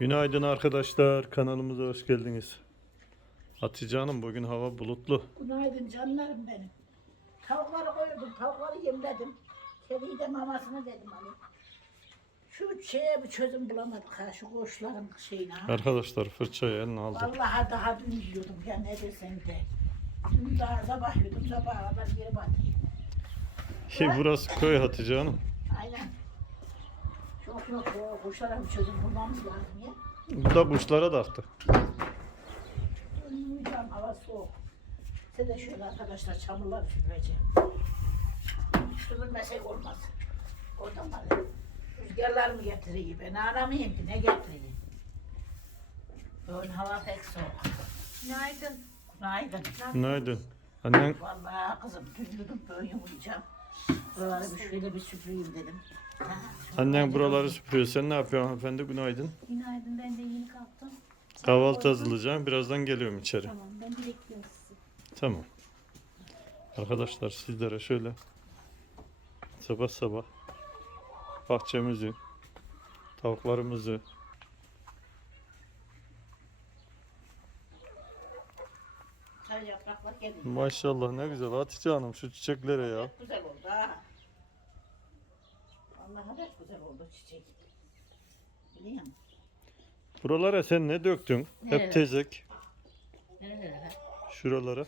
Günaydın arkadaşlar. Kanalımıza hoş geldiniz. Hatice Hanım bugün hava bulutlu. Günaydın canlarım benim. Tavukları koydum, tavukları yemledim. Kediyi de mamasını dedim hani. Şu şeye bir çözüm bulamadık ha, şu koçların şeyine. ha. Arkadaşlar fırçayı eline aldı. Vallahi daha dün yiyordum ya ne desem de. Dün daha sabah yiyordum, sabaha kadar geri batayım. Ki burası köy Hatice Hanım. Aynen. Çok yok, o kuşlara bir çözüm bulmamız lazım ya. Bu da kuşlara taktı. Uyuyacağım, hava soğuk. Size de şöyle arkadaşlar çamurlar süpüreceğim. Süpürmesek olmaz. Oradan ya, Rüzgarlar mı getiriyor? Ben aramayayım ki ne getiriyor? Bugün hava pek soğuk. Günaydın. Günaydın. Günaydın. Annen Vallahi kızım dün yudum böyle uyuyacağım. Buraları bir şöyle bir süpüreyim dedim. Annen buraları süpürüyor. Sen ne yapıyorsun hanımefendi? Günaydın. Günaydın. Ben de yeni kalktım. Kahvaltı hazırlayacağım. Birazdan geliyorum içeri. Tamam. Ben de bekliyorum sizi. Tamam. Arkadaşlar sizlere şöyle sabah sabah bahçemizi, tavuklarımızı, Güzel yapraklar geliyor. maşallah ne güzel Hatice Hanım şu çiçeklere ya. Pek güzel oldu ha. Vallahi pek güzel oldu çiçek. Biliyor musun? Buralara sen ne döktün? Hep Nereye? tezek. Nerelere? Şuralara.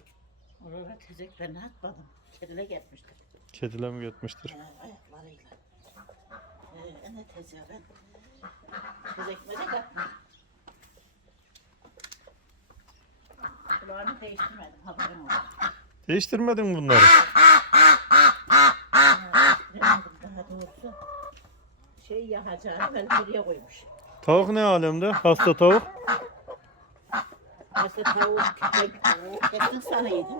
Oralara tezek ben atmadım. Kedile gelmiştir. Kediler mi gitmiştir? Ee, ayaklarıyla. Ee, ne tezeği ben. Tezek mezek atmadım. Kulağını değiştirmedim haberim olsun. Değiştirmedin mi bunları. Daha doğrusu. Şey yakacağını ben buraya koymuş. Tavuk ne alemde? Hasta tavuk. Mesela tavuk, ettin sanıyordum.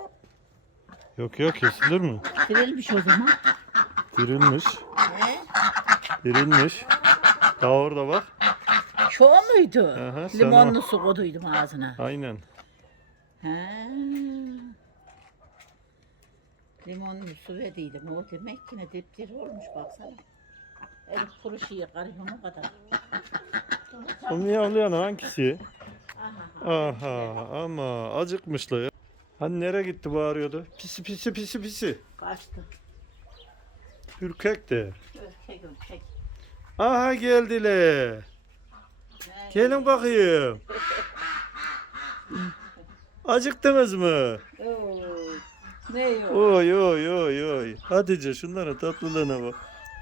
Yok yok kesilir mi? Dirilmiş o zaman. Dirilmiş. He? Dirilmiş. Daha orada bak. Çoğu muydu? Aha, sen Limonlu su koyduydum ağzına. Aynen. He. Limonlu su verdiydim. O demek ki ne dipdiri olmuş baksana. Elif kuru şeyi karıyorum o kadar. O miyavlayan hangisi? Aha. Aha ama acıkmışlar ya. Hani nereye gitti bağırıyordu? Pisi pisi pisi pisi. Kaçtı. Ürkek de. Ürkek ürkek. Aha geldiler. Gelin bakayım. Acıktınız mı? Oo, Ne yok? Oy oy oy oy. Hatice şunlara tatlılığına bak.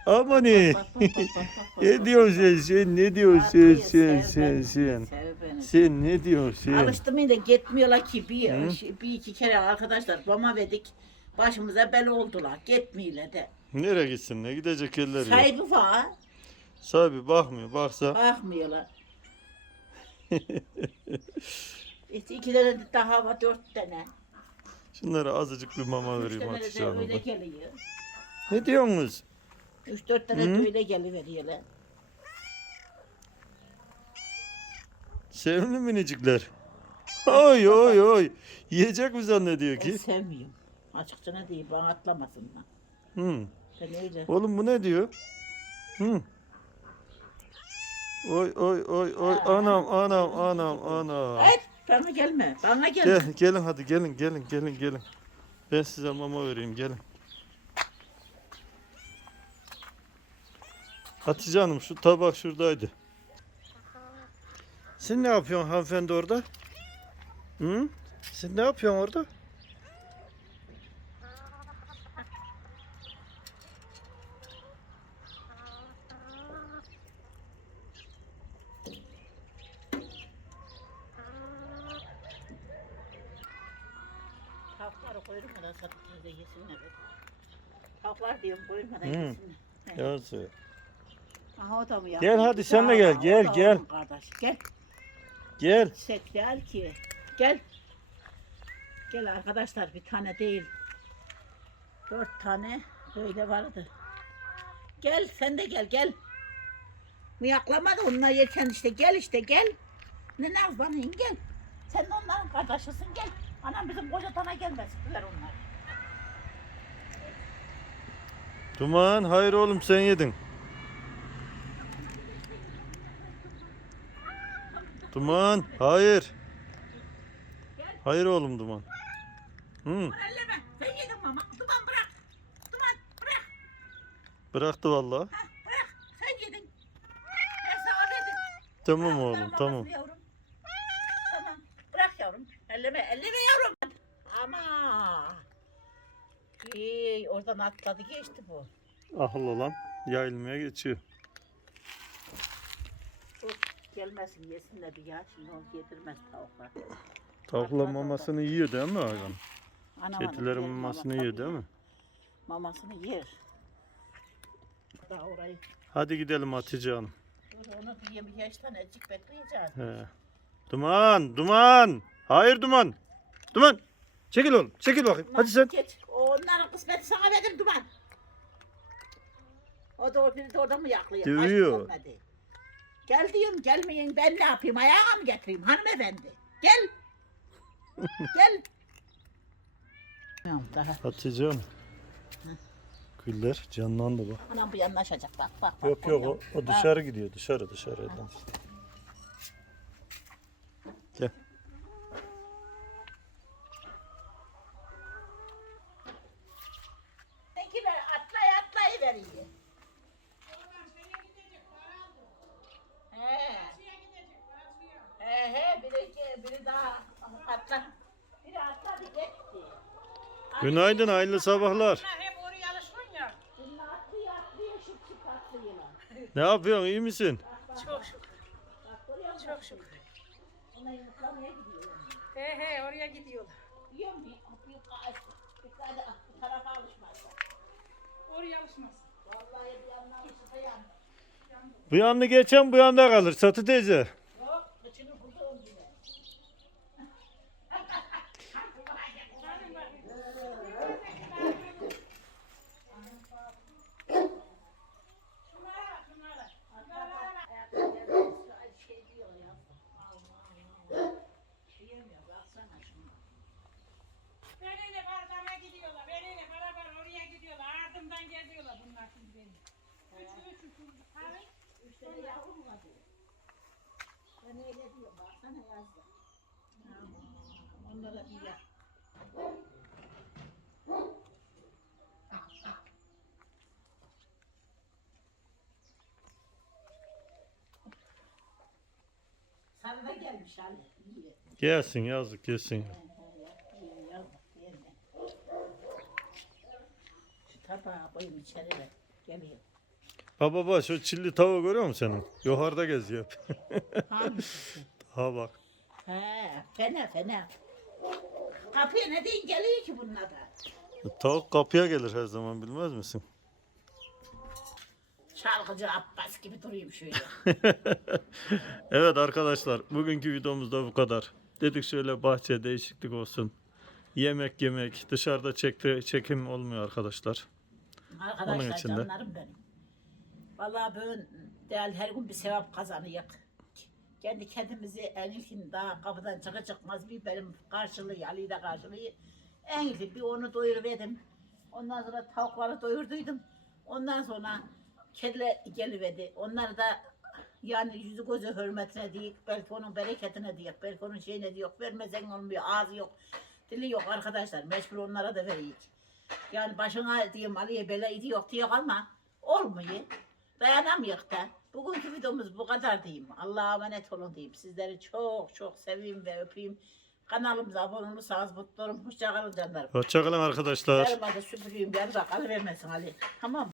Bak, bak. ne diyorsun sen sen ne diyorsun sen sen sen sen. beni. Sen ne diyorsun sen? Alıştım yine gitmiyorlar ki bir, şey- bir iki kere arkadaşlar mama verdik. Başımıza bela oldular. Gitmiyorlar de. Nereye gitsin ne gidecek yerler yok. Sahibi var. Sahibi bakmıyor baksa. Bakmıyorlar. işte iki tane daha var dört tane. Şunlara azıcık bir mama Üç vereyim tane Hatice de öyle geliyor. Ne diyorsunuz? Üç dört tane de öyle geliveriyorlar. Sevimli minicikler. Oy oy oy. Yiyecek mi zannediyor Ben ki? sevmiyorum. Açıkça ne diyeyim bana atlamasınlar. Hı. Ben öyle. Oğlum bu ne diyor? Hı. Oy oy oy oy anam anam anam anam. Evet bana gelme. Bana gelme. Gel, gelin hadi gelin gelin gelin gelin. Ben size mama vereyim gelin. Hatice Hanım şu tabak şuradaydı. Sen ne yapıyorsun hanımefendi orada? Hı? Sen ne yapıyorsun orada? Tavukları koyulmadan satıp da yesinler. Tavuklar diyorum koyulmadan Hı. yesinler. He. Yazık. Aha o da mı Gel hadi sen de gel, gel, gel. onun Kardeş gel. Gel. Çek gel ki. Gel. Gel arkadaşlar bir tane değil. Dört tane böyle vardı. Gel sen de gel gel. Miyaklama da onunla yerken işte gel işte gel. Ne nazlanayım gel. Sen de onların kardeşisin gel. Anam bizim koca tana gelmez. Bilir onlar. Duman hayır oğlum sen yedin. Duman. Hayır. Hayır oğlum Duman. Hı, Elleme. Sen yedin mama. Duman bırak. Duman bırak. bıraktı vallahi. Ha, bırak. Sen yedin. Ben sana verdim. Tamam oğlum tamam. Yavrum. Tamam. Bırak yavrum. Elleme. Elleme yavrum. Ama. İyi, oradan atladı geçti bu. Ahıl olan yayılmaya geçiyor. Dur, gelmesin yesinler ya. Şimdi onu yedirmez tavuklar. Tavukla mamasını yiyor değil mi hayvan? Anam Kedilerin mamasını mama yiyor değil mi? Mamasını yer. Daha orayı. Hadi gidelim Hatice Hanım. Dur onu bir yaştan azıcık bekleyeceğiz. He. Duman, duman. Hayır duman. Duman. Çekil oğlum. Çekil bakayım. Hadi sen. Geç. Onların kısmeti sana verdim duman. O da o biri de orada mı yaklıyor? Dövüyor. Aç gelmedi. Gel diyorum gelmeyin ben ne yapayım ayağa mı getireyim hanımefendi? Gel. Gel. Tamam daha. Hatice Hanım. Güller canlandı bak. Anam bu yanlaşacak bak bak. bak, Yok yok o, o dışarı gidiyor. Dışarı dışarıdan. Gel. Peki ver atlay atlay veriyor. He. He he biri, biri daha atla. Biri atladı gitti. Günaydın hayırlı sabahlar. Hep oraya alışkın ya. Ne yapıyorsun iyi misin? Çok şükür. Çok şükür. Ona yumurtlamaya gidiyorlar. He he oraya gidiyorlar. Biliyor musun? Tarafa alışmazlar. Oraya alışmaz. Vallahi bir yandan yan. Bu yanlı geçen bu yanda kalır Satı teyze. Yok, kıçını buldu yine. Şey diyor ya. Yiyemiyor, baksana şuna. Benimle bardağına gidiyorlar. Benimle beraber oraya gidiyorlar. Ardımdan geliyorlar bunlar şimdi benim. Üç, üç, üç, üç. Abi. Tane yavrum diyor. Ben öyle diyorum, baksana yazdı. Aman, Onlara bir yak. Sana da gelmiş Ali. İyi. Gelsin yazık gelsin. İyi. Şu tabağı koyayım içeri ver. Geliyor. Baba baba şu çilli tavuğu görüyor musun senin? Yukarıda geziyor. Hangisi? ha bak. He, fena fena. Kapıya ne deyin geliyor ki bunlar da? Tavuk kapıya gelir her zaman bilmez misin? Şarkıcı Abbas gibi durayım şöyle. evet arkadaşlar bugünkü videomuzda bu kadar. Dedik şöyle bahçe değişiklik olsun. Yemek yemek dışarıda çekti, çekim olmuyor arkadaşlar. Arkadaşlar Onun için de. canlarım benim. Vallahi böyle değerli her gün bir sevap kazanıyor. Kendi kendimizi en ilkin daha kapıdan çıkı çıkmaz bir benim karşılığı, Ali'yi de karşılığı. En ilkin bir onu doyuruverdim. Ondan sonra tavukları doyurduydum. Ondan sonra kediler geliverdi. Onları da yani yüzü gözü hürmetine diyek, belki onun bereketine diyek, belki onun şeyine diyek, vermezen olmuyor, ağzı yok, dili yok arkadaşlar, mecbur onlara da vereyik. Yani başına diyeyim Ali'ye bela yok diyor ama olmuyor. Dayanamıyor da. Bugünkü videomuz bu kadar diyeyim. Allah'a emanet olun diyeyim. Sizleri çok çok seveyim ve öpeyim. Kanalımıza abone olursanız mutlu olurum. Hoşçakalın canlarım. Hoşçakalın arkadaşlar. Yarın da süpüreyim. Yarın da kalıvermesin Ali. Tamam?